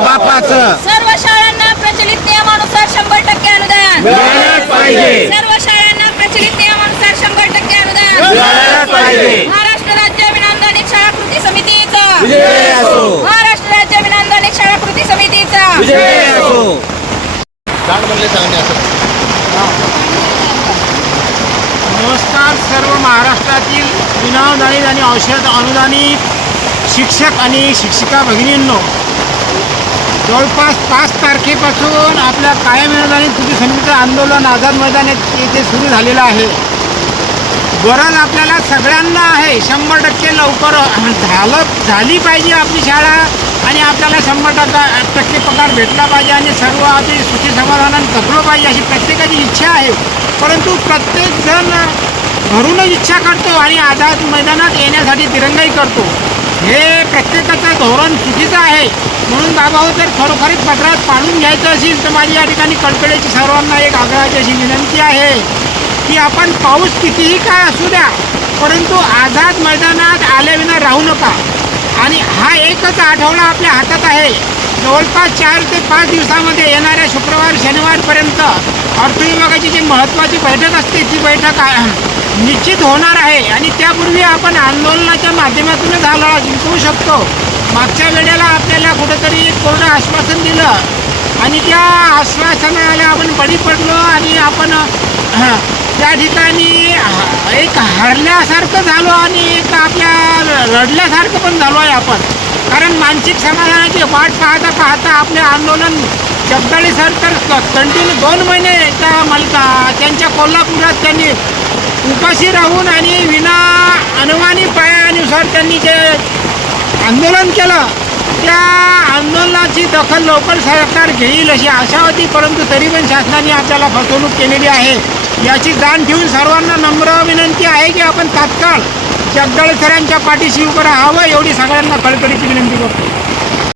बापाचं. सर्व शाळांना प्रचलित नियमानुसार शंभर टक्के अनुदान. पाहिजे. सर्व शाळांना प्रचलित नियमानुसार शंभर टक्के अनुदान. पाहिजे. महाराष्ट्र राज्य विनांदानिक शाळा कृती समितीचा. महाराष्ट्र राज्य शाळा कृती समितीचा. नमस्कार सर्व महाराष्ट्रातील विनावधानित आणि औषध अनुदानित शिक्षक आणि शिक्षिका भगिनींनो जवळपास पाच तारखेपासून आपल्या कायम अनुदानित कृती समितीचं आंदोलन आझाद मैदान येथे सुरू झालेलं आहे. गरज आपल्याला सगळ्यांना आहे शंभर टक्के लवकर झालं झाली पाहिजे आपली शाळा आणि आपल्याला शंभर टक्का टक्के पगार भेटला पाहिजे आणि सर्व आधी सुखी समाधानाने जगलं पाहिजे अशी प्रत्येकाची इच्छा आहे. परंतु प्रत्येकजण घरूनच इच्छा करतो आणि आझाद मैदानात येण्यासाठी तिरंगाई करतो. हे प्रत्येकाचं धोरण चुकीचं आहे. म्हणून बाबा हो, जर खरोखरीच पत्रात पाडून घ्यायचं असेल तर माझी या ठिकाणी कळकळीची सर्वांना एक आग्रहाची अशी विनंती आहे की आपण पाऊस कितीही काय असू द्या परंतु आझाद मैदानात आल्याविना राहू नका. आणि हा एकच आठवडा आपल्या हातात आहे. जवळपास चार ते पाच दिवसामध्ये येणाऱ्या शुक्रवार शनिवारपर्यंत अर्थ विभागाची जी महत्त्वाची बैठक असते ती बैठक निश्चित होणार आहे. आणि त्यापूर्वी आपण आंदोलनाच्या माध्यमातूनच हा लढा जिंकवू शकतो. मागच्या वेळेला आपल्याला कुठंतरी एक कोरडं आश्वासन दिलं. आणि त्या आश्वासनाला आपण बळी पडलो आणि आपण त्या ठिकाणी एक हरल्यासारखं झालो आणि एक आपल्या रडल्यासारखं पण झालो आहे आपण. कारण मानसिक समाधानाची वाट पाहता पाहता आपले आंदोलन शब्दाळी सर तर कंटिन्यू दोन महिने त्या मालिका. त्यांच्या कोल्हापुरात त्यांनी उपाशी राहून आणि विना अनुमानी पायानुसार त्यांनी जे आंदोलन केलं त्या आंदोलनाची दखल लवकर सरकार घेईल अशी आशा होती परंतु तरी पण शासनाने आपल्याला फसवणूक केलेली आहे. याची जाण ठेवून सर्वांना नम्र विनंती आहे की आपण तात्काळ जगदाळे सरांच्या पाठीशी उभं राहावं एवढी सगळ्यांना कळकळीची विनंती करतो.